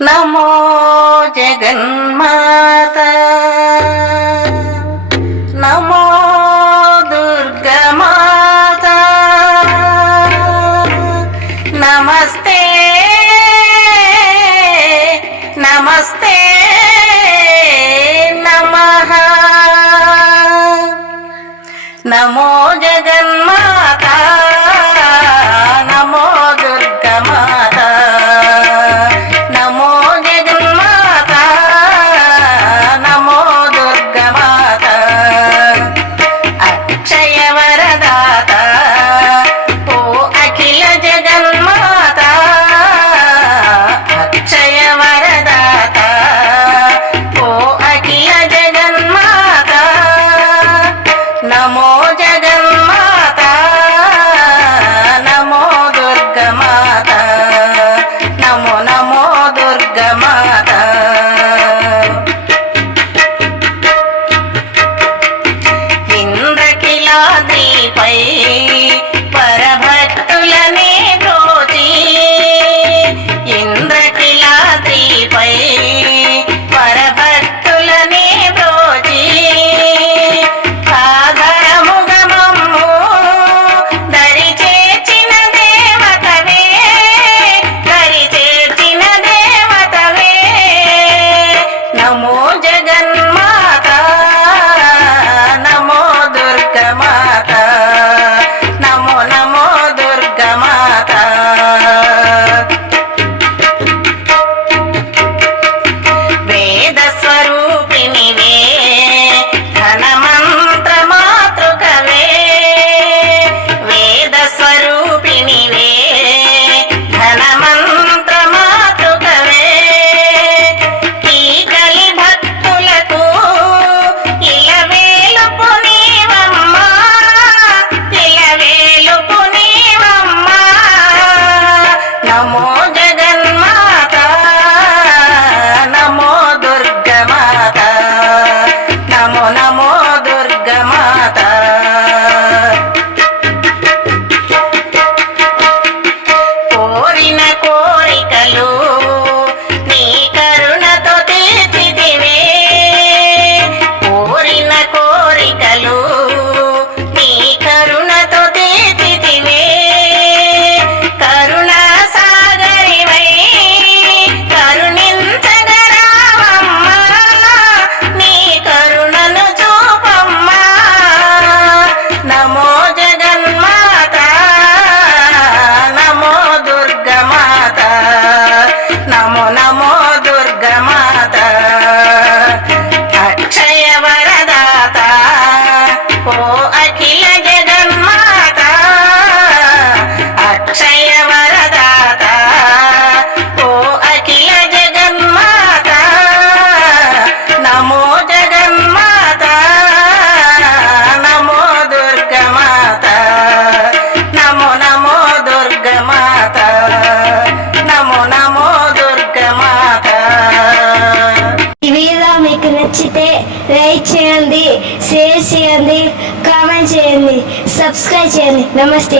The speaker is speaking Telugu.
నమో జగన్మాత నమో దుర్గమాత నమస్తే నమస్తే నమః నమో జగన్మాత నమో దుర్గమాత నమో జగన్మాత నమో దుర్గమాత అక్షయ వరదాత ఓ అఖిల జగన్మాత అక్షయ వరదాత ఓ అఖిల జగన్మాత నమో జగన్మాత నమో దుర్గమాత నమో నమో దుర్గమాత ఇంద్రకిలాద్రిపై పరభక్తులనే బ్రోచి ఇంద్రకిలాద్రిపై పరభక్తులనే బ్రోచి సాగరముగమమ్ము దరి చేర్చిన దేవతవే దరి చేర్చిన దేవతవే నమో జగన్మాత నమో దుర్గమాత నమో నమో దుర్గమాత వేద స్వరూపిణివే ఘనమంత్ర మాతృకవే వేద స్వరూపిణివే ఘనమంత్ర మాతృకవే ఈ కలి భక్తులకు ఇలవేలుపు నీవమ్మా ఇలవేలుపు నీవమ్మా నమో జగన్మాత నమో దుర్గమాత నమో నమో దుర్గమాత కోరిన కోరికలు నీ కరుణతో తీర్చితివే కోరిన కోరికలు నీ కరుణతో తీర్చితివే కరుణా సాగరివై కరుణించగరావమ్మా నీ కరుణను చూపమ్మా నమో జగన్మాత నమో దుర్గమాత నమో నమో దుర్గమాత అక్షయ వరదాత ఓ అఖిల జగన్మాత అక్షయ వరదాత ఓ అఖిల జగన్మాత నమో జగన్మాత నమో దుర్గమాత నమో నమో దుర్గమాత నమో నమో దుర్గమాత. ఈ వీడియో మీకు నచ్చితే లైక్ చేయండి, షేర్ చేయండి, కామెంట్ చేయండి, సబ్స్క్రైబ్ చేయండి. నమస్తే.